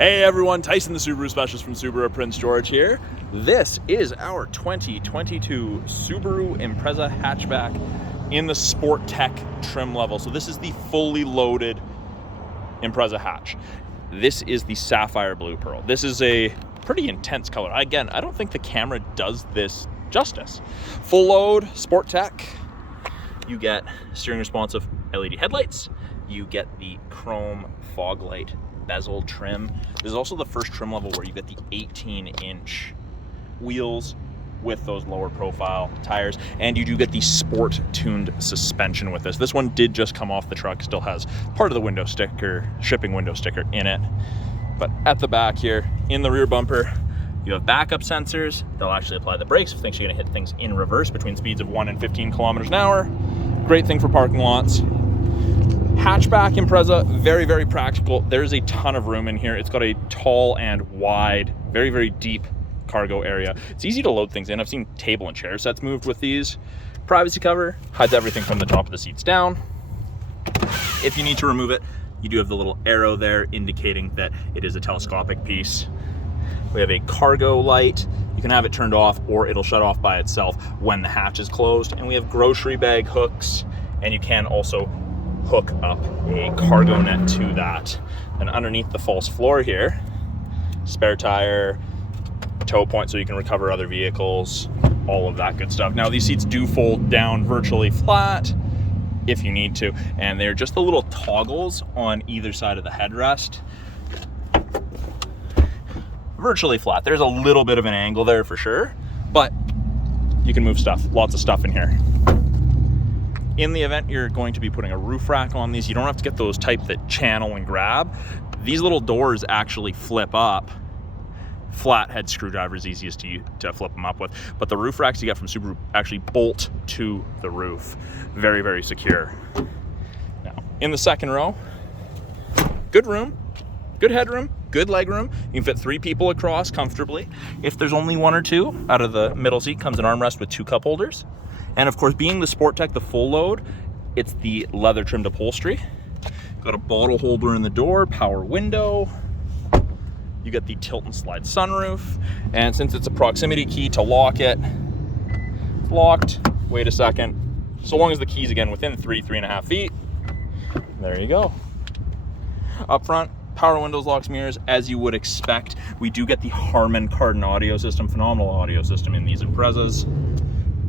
Hey everyone, Tyson the Subaru Specialist from Subaru Prince George here. This is our 2022 Subaru Impreza hatchback in the Sport Tech trim level. So this is the fully loaded Impreza hatch. This is the sapphire blue pearl. This is a pretty intense color. Again, I don't think the camera does this justice. Full load, Sport Tech. You get steering responsive LED headlights. You get the chrome fog light bezel trim. This is also the first trim level where you get the 18-inch wheels with those lower profile tires, and you do get the sport tuned suspension with this. This one did just come off the truck, still has part of the window sticker, shipping window sticker in it. But at the back here, in the rear bumper, you have backup sensors. They'll actually apply the brakes if you think you're gonna hit things in reverse between speeds of 1 and 15 kilometers an hour. Great thing for parking lots. Hatchback Impreza, very, very practical. There's a ton of room in here. It's got a tall and wide, very, very deep cargo area. It's easy to load things in. I've seen table and chair sets moved with these. Privacy cover, hides everything from the top of the seats down. If you need to remove it, you do have the little arrow there indicating that it is a telescopic piece. We have a cargo light. You can have it turned off or it'll shut off by itself when the hatch is closed. And we have grocery bag hooks, and you can also hook up a cargo net to that. And underneath the false floor here, spare tire, tow point so you can recover other vehicles, all of that good stuff. Now these seats do fold down virtually flat if you need to, and they're just the little toggles on either side of the headrest. Virtually flat. There's a little bit of an angle there for sure, but you can move stuff, lots of stuff in here. In the event you're going to be putting a roof rack on these, you don't have to get those type that channel and grab. These little doors actually flip up. Flathead screwdriver is easiest to flip them up with, but the roof racks you get from Subaru actually bolt to the roof. Very, very secure. Now, in the second row, good room, good headroom, good legroom. You can fit 3 people across comfortably. If there's only 1 or 2, out of the middle seat comes an armrest with 2 cup holders. And of course, being the Sport Tech, the full load, it's the leather trimmed upholstery. Got a bottle holder in the door, power window. You get the tilt and slide sunroof. And since it's a proximity key to lock it, it's locked. Wait a second. So long as the key's again within 3.5 feet, there you go. Up front, power windows, locks, mirrors, as you would expect. We do get the Harman Kardon audio system, phenomenal audio system in these Imprezas.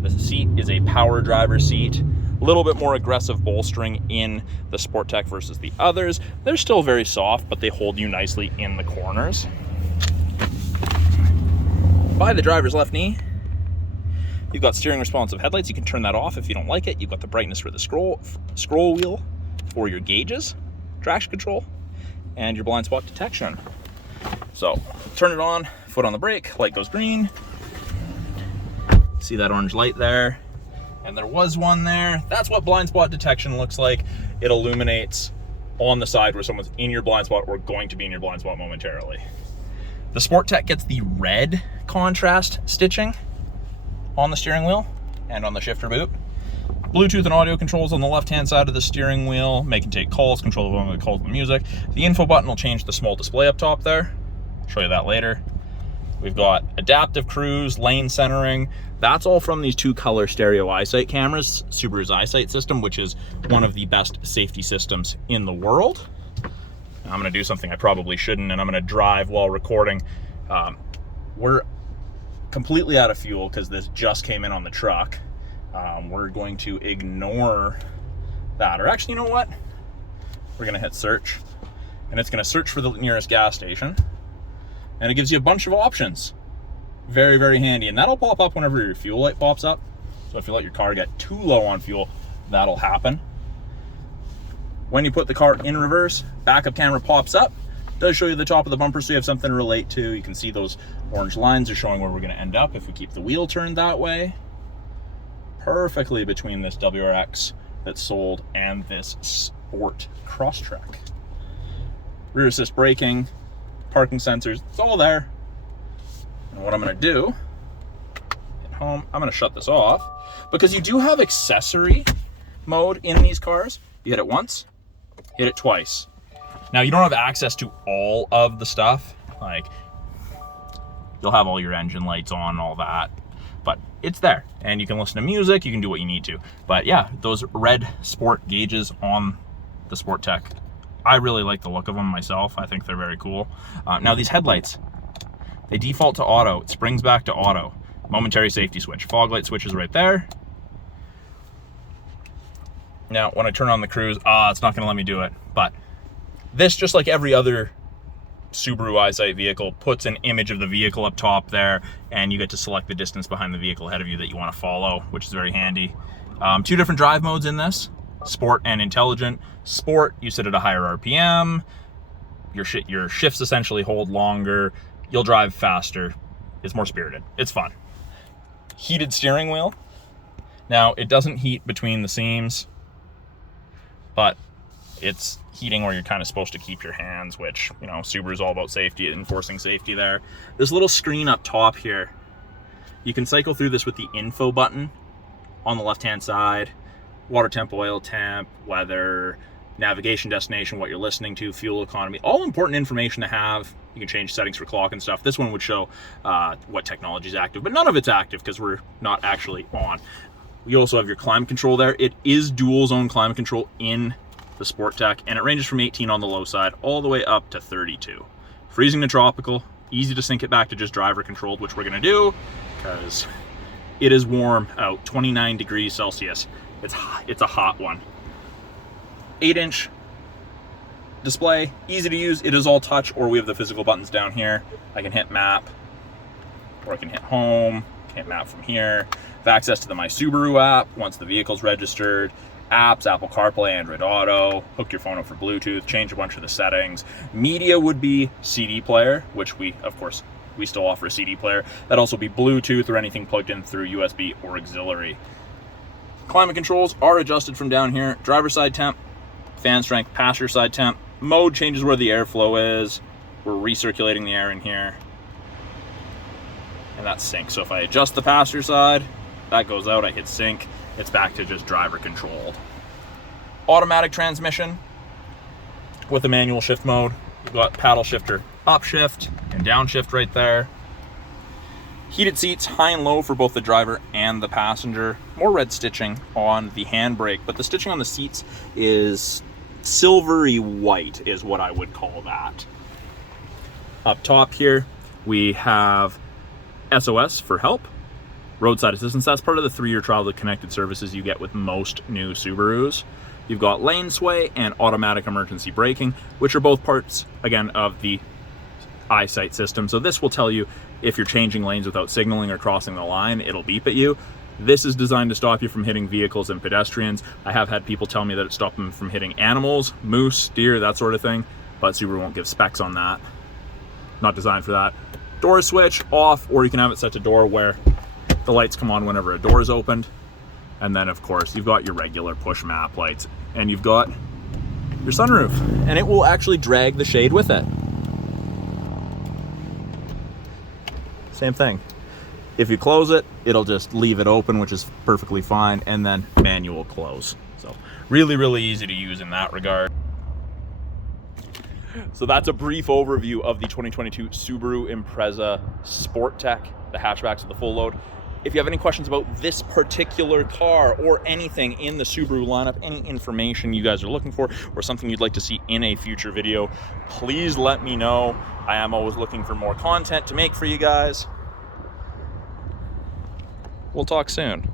The seat is a power driver seat. A little bit more aggressive bolstering in the Sport Tech versus the others. They're still very soft, but they hold you nicely in the corners. By the driver's left knee, you've got steering responsive headlights. You can turn that off if you don't like it. You've got the brightness for the scroll wheel for your gauges, traction control, and your blind spot detection. So turn it on, foot on the brake, light goes green. See that orange light there? And there was one there. That's what blind spot detection looks like. It illuminates on the side where someone's in your blind spot or going to be in your blind spot momentarily. The Sport Tech gets the red contrast stitching on the steering wheel and on the shifter boot. Bluetooth and audio controls on the left-hand side of the steering wheel. Make and take calls, control the volume of the calls and the music. The info button will change the small display up top there. I'll show you that later. We've got adaptive cruise, lane centering. That's all from these 2 color stereo eyesight cameras, Subaru's eyesight system, which is one of the best safety systems in the world. I'm gonna do something I probably shouldn't, and I'm gonna drive while recording. We're completely out of fuel because this just came in on the truck. We're going to ignore that. Or actually, you know what? We're gonna hit search, and it's gonna search for the nearest gas station. And it gives you a bunch of options. Very, very handy. And that'll pop up whenever your fuel light pops up. So if you let your car get too low on fuel, that'll happen. When you put the car in reverse, backup camera pops up. Does show you the top of the bumper so you have something to relate to. You can see those orange lines are showing where we're gonna end up if we keep the wheel turned that way. Perfectly between this WRX that's sold and this Sport Crosstrek. Rear assist braking, parking sensors, it's all there. And what I'm gonna do at home, I'm gonna shut this off because you do have accessory mode in these cars. You hit it once, hit it twice. Now, you don't have access to all of the stuff. Like, you'll have all your engine lights on and all that, but it's there. And you can listen to music, you can do what you need to. But yeah, those red sport gauges on the Sport Tech, I really like the look of them myself. I think they're very cool. Now, these headlights, they default to auto. It springs back to auto. Momentary safety switch. Fog light switch is right there. Now, when I turn on the cruise, it's not going to let me do it. But this, just like every other Subaru EyeSight vehicle, puts an image of the vehicle up top there, and you get to select the distance behind the vehicle ahead of you that you want to follow, which is very handy. 2 different drive modes in this, Sport and Intelligent. Sport, you sit at a higher RPM, your shifts essentially hold longer, you'll drive faster, it's more spirited, it's fun. Heated steering wheel. Now, it doesn't heat between the seams, but it's heating where you're kind of supposed to keep your hands, which, you know, Subaru's all about safety, enforcing safety there. This little screen up top here, you can cycle through this with the info button on the left-hand side. Water temp, oil temp, weather, navigation destination, what you're listening to, fuel economy, all important information to have. You can change settings for clock and stuff. This one would show what technology is active, but none of it's active because we're not actually on. You also have your climate control there. It is dual zone climate control in the Sport Tech, and it ranges from 18 on the low side all the way up to 32. Freezing to tropical, easy to sync it back to just driver controlled, which we're gonna do because it is warm out, 29 degrees Celsius. It's a hot one. 8-inch display, easy to use. It is all touch, or we have the physical buttons down here. I can hit map, or I can hit home, hit map from here. I have access to the My Subaru app once the vehicle's registered. Apps, Apple CarPlay, Android Auto, hook your phone up for Bluetooth, change a bunch of the settings. Media would be CD player, which we still offer a CD player. That'd also be Bluetooth or anything plugged in through USB or auxiliary. Climate controls are adjusted from down here. Driver side temp, fan strength, passenger side temp. Mode changes where the airflow is. We're recirculating the air in here. And that's sync. So if I adjust the passenger side, that goes out, I hit sync. It's back to just driver controlled. Automatic transmission with a manual shift mode. You've got paddle shifter upshift and downshift right there. Heated seats, high and low for both the driver and the passenger. More red stitching on the handbrake, but the stitching on the seats is silvery white is what I would call that. Up top here, we have SOS for help. Roadside assistance, that's part of the 3-year trial of the connected services you get with most new Subarus. You've got lane sway and automatic emergency braking, which are both parts, again, of the EyeSight system. So this will tell you if you're changing lanes without signaling or crossing the line, it'll beep at you. This is designed to stop you from hitting vehicles and pedestrians. I have had people tell me that it stopped them from hitting animals, moose, deer, that sort of thing, but Subaru won't give specs on that. Not designed for that. Door switch off, or you can have it set to door where the lights come on whenever a door is opened. And then, of course, you've got your regular push map lights, and you've got your sunroof, and it will actually drag the shade with it. Same thing. If you close it, it'll just leave it open, which is perfectly fine, and then manual close. So really, really easy to use in that regard. So that's a brief overview of the 2022 Subaru Impreza Sport Tech, the hatchbacks with the full load. If you have any questions about this particular car or anything in the Subaru lineup, any information you guys are looking for, or something you'd like to see in a future video, please let me know. I am always looking for more content to make for you guys. We'll talk soon.